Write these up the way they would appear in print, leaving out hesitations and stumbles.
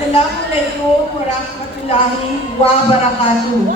Assalamualaikum warahmatullahi wabarakatuh.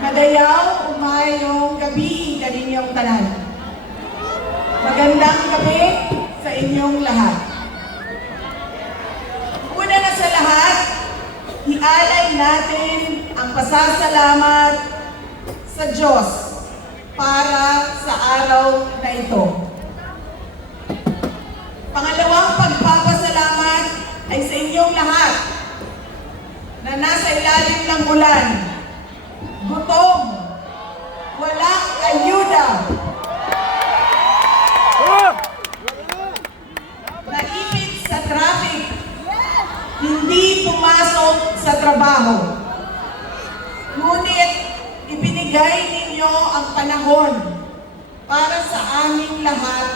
Madayaw umayong gabi kaninyong tanan. Magandang gabi sa inyong lahat. Una na sa lahat, ialay natin ang pasasalamat sa Diyos para sa araw na ito. Pangalawang pagpapasalamat ay sa inyong lahat na nasa ilalim ng ulan, gutom, walang ayuda, naipit sa traffic, hindi pumasok sa trabaho. Ngunit ibinigay ninyo ang panahon para sa aming lahat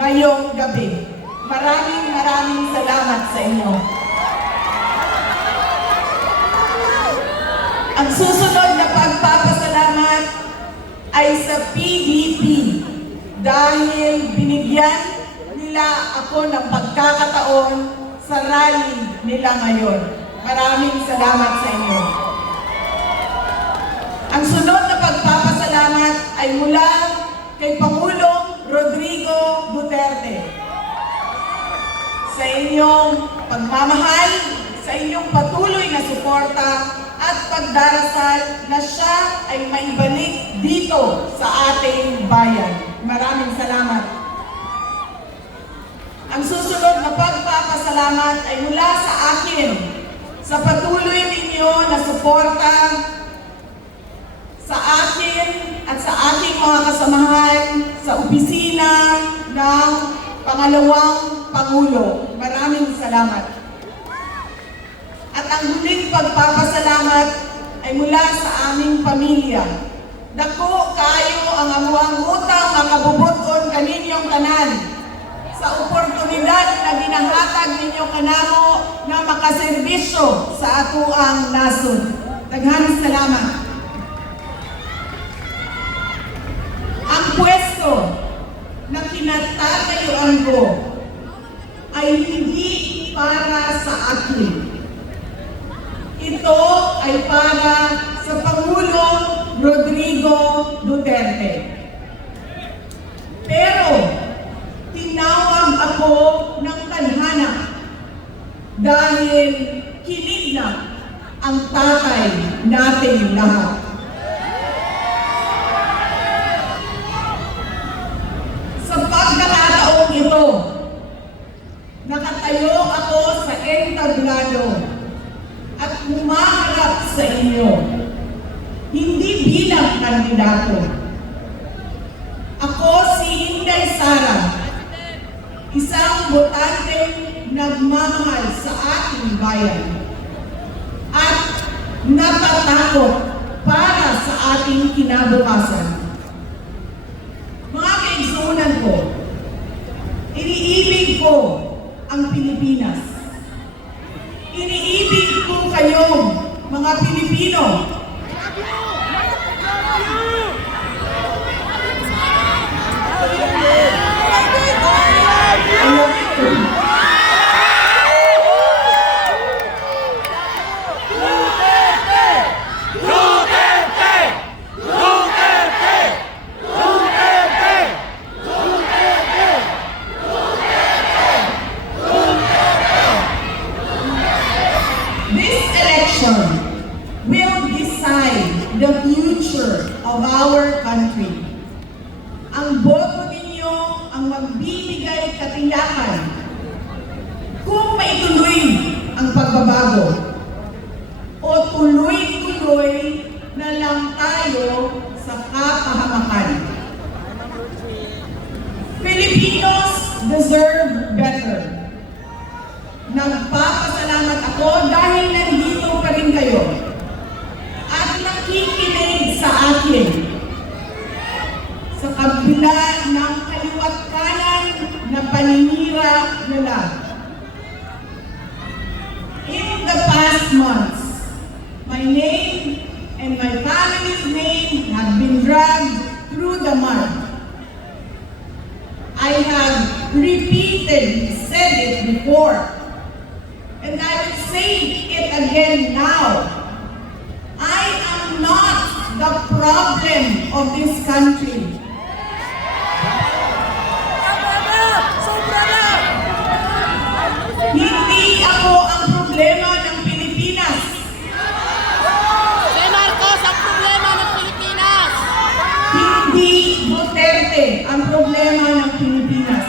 ngayong gabi. Maraming salamat sa inyo. Ang susunod na pagpapasalamat ay sa PDP dahil binigyan nila ako ng pagkakataon sa rally nila ngayon. Maraming salamat sa inyo. Ang sunod na pagpapasalamat ay mula kay Pangulong Rodrigo Duterte. Sa inyong pagmamahal, sa inyong patuloy na suporta at pagdarasal na siya ay maibalik dito sa ating bayan. Maraming salamat. Ang susunod na pagpapasalamat ay mula sa akin, sa patuloy ninyo na suporta sa akin at sa aking mga kasamahan sa opisina ng Pangalawang Pangulo. Maraming salamat. At ang huling pagpapasalamat ay mula sa aming pamilya. Dako kayo ang amuang utang makabubuton kaninyong tanan sa oportunidad na ginahatag ninyo kanamo na makaserbisyo sa atuang nasod. Daghang salamat. Ang pwesto na kinatagayuan ko ay hindi para sa akin. Ito ay para sa Pangulong Rodrigo Duterte. Pero tinawag ako ng tadhana dahil kinidnap ang tatay nating lahat. Ito, nakatayo ako sa entablado at humaharap sa inyo, hindi bilang kandidato. Ako si Inday Sara, isang botanteng nagmamahal sa ating bayan at natatakot para sa ating kinabukasan. Mga kaigsunan ko, iniibig ko ang Pilipinas. Iniibig ko kayong mga Pilipino. Will decide the future of our country. Ang boto ninyo ang magbibigay katiyakan kung maituloy ang pagbabago o tuloy-tuloy na lang tayo sa kapahamakan. Filipinos deserve better. Nagpapasalamat ako dahil nandito pa rin kayo at nakikinig sa akin sa kabila ng kaliwat kanan na paninira nila. In the past months, my name and my family's name have been dragged through the mud. I have repeatedly said it before. And I will say it again now. I am not the problem of this country. Hindi ako ang problema ng Pilipinas. Si Marcos ang problema ng Pilipinas. Hindi Duterte ang problema ng Pilipinas.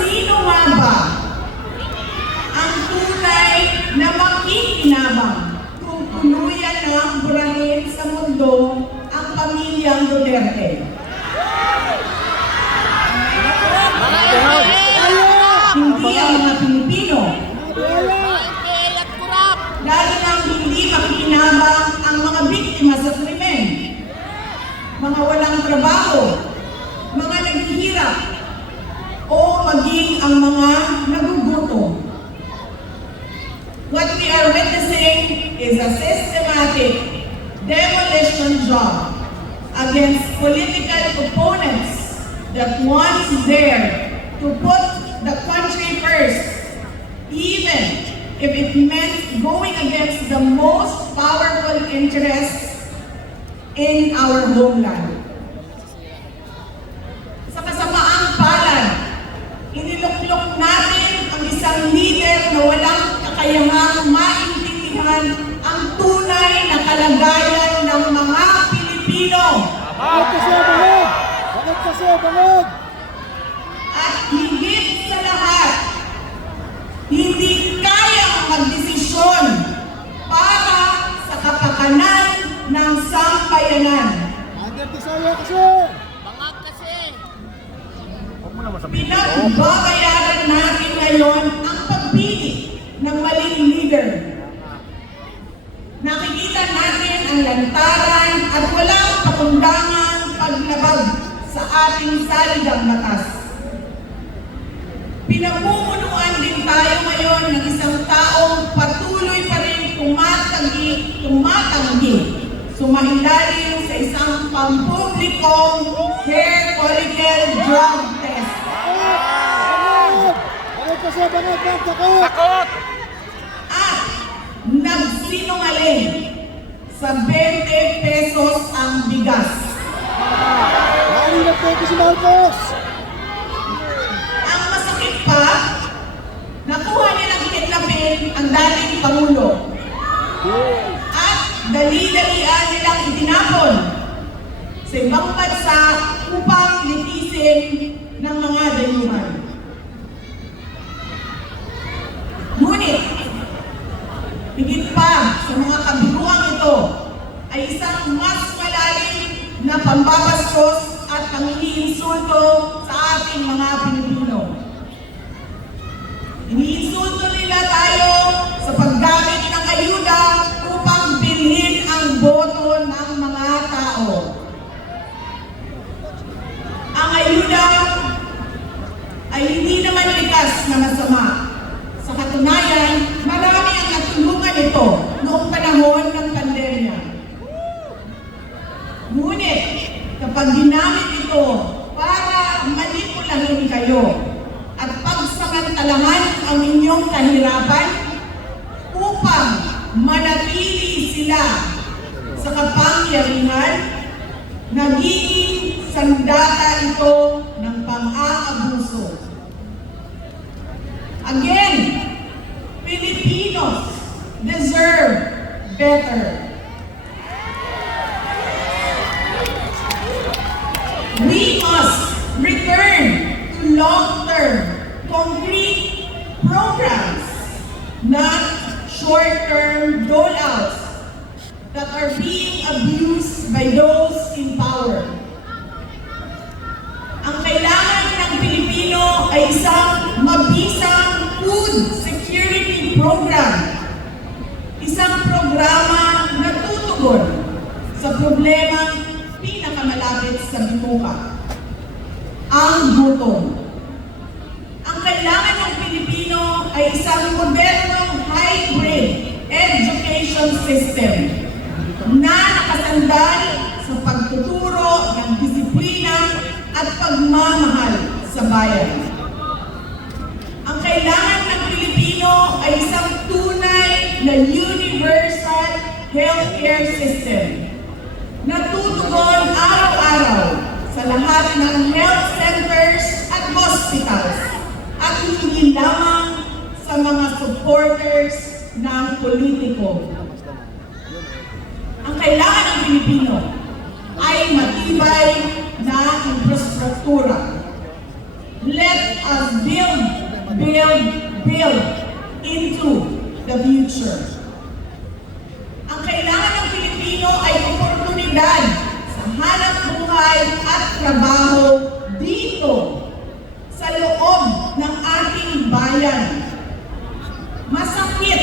Sino nga ba ang tunay na makikinabang kung tuluyan ng burahin sa mundo ang pamilyang Duterte? Hindi ang mga Pilipino. At kurap. Lalo nang hindi makikinabang ang mga biktima sa krimen, mga walang trabaho, mga naghihirap, o maging ang mga nagugutom. What we are witnessing is a systematic demolition job against political opponents that once dared to put the country first, even if it meant going against the most powerful interests in our homeland. Sa kasamaang palad, iniluklok natin ang isang leader na walang kakayahang maintindihan ang tunay na kalagayan ng mga Pilipino. Bakit kasi bangag? Bakit kasi bangag? At higit sa lahat, hindi kayang magdesisyon para sa kapakanan ng sambayanan. Under desire kasi! Bangag kasi. Pinagbabayaran natin ngayon ang pagpili ng maling leader. Nakikita natin ang lantaran at walang pakundangang paglabag sa ating saligang batas. Pinamumunuan din tayo ngayon ng isang taong patuloy pa rin tumatanggi, sumahilalim sa isang pampublikong hair follicle drug test. Bangag! Bakit kasi bangag? Takot! Takot. At nagsinungaling sa 20 pesos ang bigas. Lalo na po si Marcos! Ang masakit pa, nakuha nilang ikitlapin ang dating Pangulo. At dali-dalian nilang itinapon sa ibang bansa upang litisin ng mga dayuhan. Ngunit, higit pa sa mga kabiguang ito ay isang mas malalim na pambabastos at panginiinsulto sa ating mga Pilipino. Iniinsulto nila tayo sa paggamit ng ayuda upang bilhin ang boto ng mga tao. Ang ayuda ay hindi naman likas na masama. Sa katunayan, marami ang natulungan ito noong panahon ng pandemya. Ngunit, kapag ginamit ito para manipulahin kayo at pagsamantalahan ang inyong kahirapan upang manatili sila sa kapangyarihan, nagiging sandata ito ng pang-aabuso. Again, Filipinos deserve better. We must return to long-term, concrete programs, not short-term dole-outs that are being abused by those in power. Ang kailangan ng Pilipino ay isang mabisang food security program. Isang programa na tutugon sa problemang pinakamalapit sa bituka, ang gutom. Ang kailangan ng Pilipino ay isang modernong hybrid education system na nakasandal sa pagtuturo ng disiplina at pagmamahal sa bayan. kailangan ng Pilipino ay isang tunay na universal healthcare system na tutugon araw-araw sa lahat ng health centers at hospitals at hindi lamang sa mga supporters ng politiko. Ang kailangan ng Pilipino ay matibay na infrastruktura. Let us build into the future. Ang kailangan ng Pilipino ay oportunidad sa hanap buhay at trabaho dito sa loob ng ating bayan. Masakit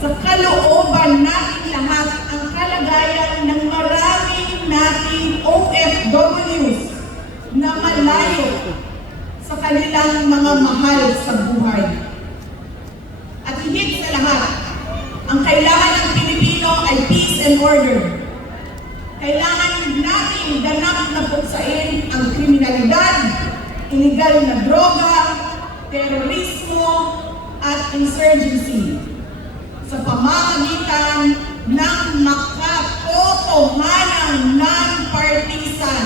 sa kalooban natin lahat ang kalagayan ng maraming nating OFWs na malayo sa kanilang mga mahal sa buhay. At higit sa lahat, ang kailangan ng Pilipino ay peace and order. Kailangan natin ganap na puksain ang kriminalidad, illegal na droga, terorismo, at insurgency sa pamamagitan ng makatotohanang non-partisan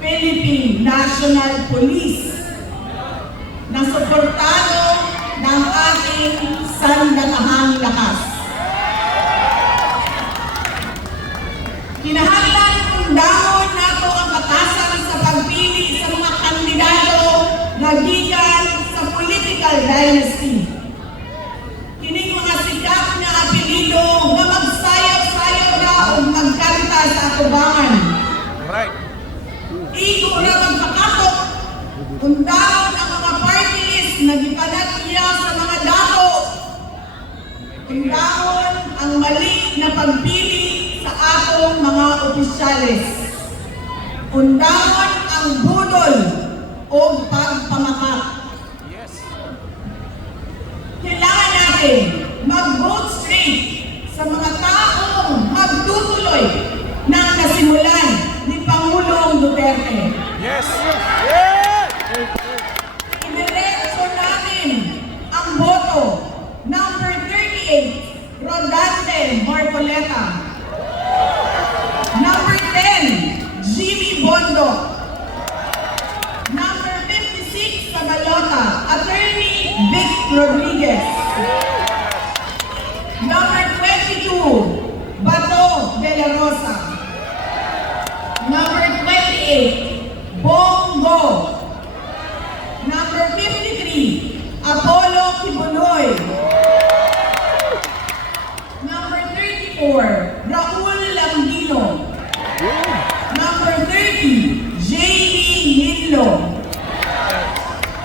Philippine National Police na suportado ng ating sandatahang lakas. Kinahanglan undahon nato ang batasan sa pagpili sa mga kandidato na gikan sa political dynasty. Kining mga sikat na apelido nga magsayaw-sayaw na o magkanta sa atubangan. Right. Igo na magpakatok, undahon ang mga party list na gipanat niya sa mga dako. Undahon ang mali na pagpili sa atong mga opisyales. Undahon ang budol o pagpamakak. Yes. Kailangan natin mag-vote straight sa mga taong magtutuloy ng nasimulan ni Pangulong Duterte. Yes. Yes. Idiretso natin ang boto. Number 38, Rodante Marcoleta. Number 10, Jimmy Bondo. Number 56 sa Balota, Attorney Vic Rodriguez. Number 22, Bato de la Rosa. Number 28, Bongo. Number 53, Apollo Kibuloy. Number 34, Raul Langino. Number 30, Jamie Hinlo.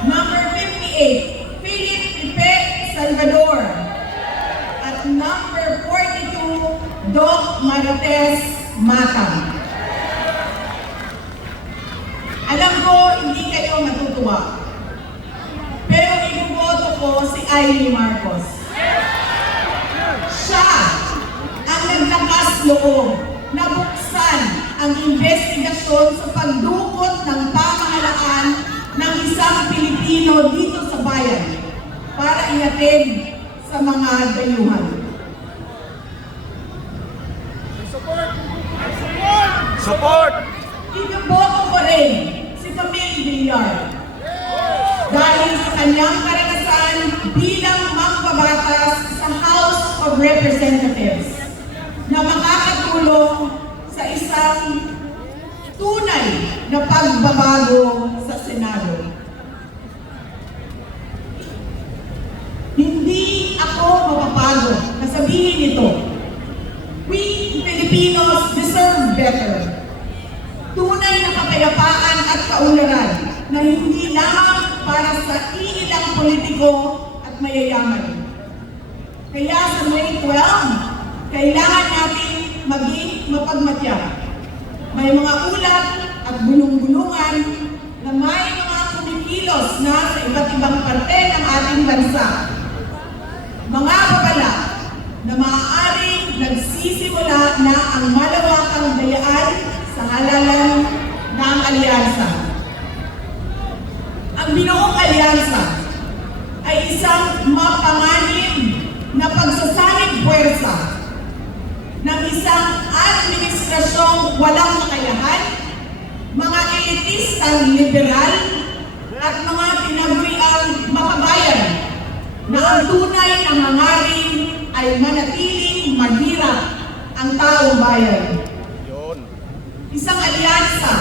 Number 58, Philip Pipe Salvador. At number 42, Doc Marites Mata. Alam ko, hindi kayo matutuwa. Pero ibuboto ko si Aimee Marcos. Siya ang naglakas loob na buksan ang investigasyon sa pagdukot ng pamahalaan ng isang Pilipino dito sa bayan para ihatid sa mga dayuhan. Support. Inuboto ko rin si Camille Villar dahil sa kanyang karanasan bilang mambabatas sa House of Representatives na makakatulong sa isang tunay na pagbabago sa Senado. Hindi ako mapapagod na sabihin ito. We Filipinos deserve better. Tunay na kapayapaan at kaunlaran na hindi lamang para sa iilang politiko at mayayaman. Kaya sa May 12, kailangan natin maging mapagmatya. May mga ulat at bulong-bulungan na may mga kumikilos na sa iba't ibang parte ng ating bansa. Mga babala na maaaring nagsisimula na ang malawakang dayaan sa halalan ng alyansa. Ang binuong alyansa ay isang isang administrasyong walang kakayahan, mga elitistang liberal, at mga tinaguriang makabayan na ang tunay na hangarin ay manatiling mahirap ang taong bayan. Yun. Isang alyansa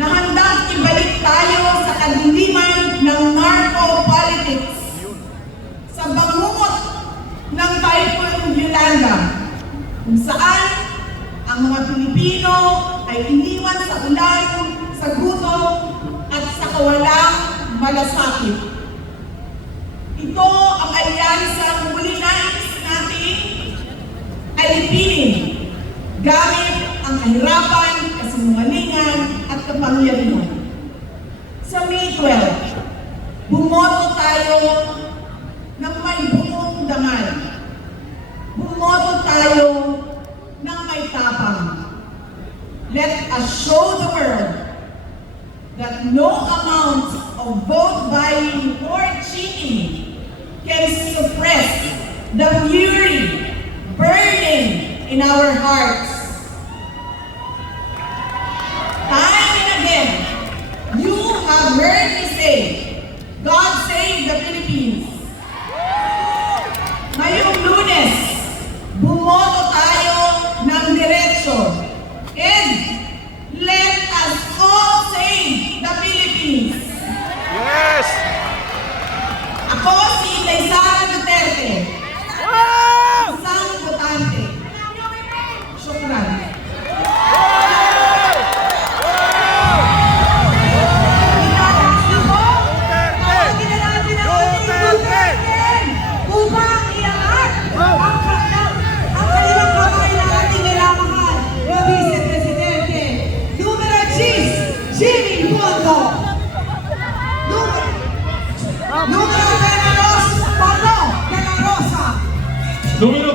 na handang ibalik tayo sa kadiliman ng narco-politics sa bangungot ng Typhoon Yolanda, kung saan ang mga Pilipino ay iniwan sa ulan, sa gutom, at sa kawalang malasakit. Ito ang alyansang muli nais natin alipinin gamit ang kahirapan, kasinungalingan, at kapangyarihan. Sa May 12, bumoto tayo ng may buong dangal. Bumoto tayo ng may tapang. Let us show the world that no amount of vote buying or cheating can suppress the fury burning in our hearts. Time and again, you have heard me say, God save the Philippines. Ngayong Lunes, bumoto tayo ng diretso. And let us all save the Philippines. Yes! Ako si Inday Sara Duterte, isang botante. Syukran. Itataas niyo po, tawagin na natin ang ating Duterte upang iangat ang kanilang kamay ng ating nilamahal na Vice Presidente. Numero 10, Jimmy Bongo. Número 22, Pablo de la Rosa. Número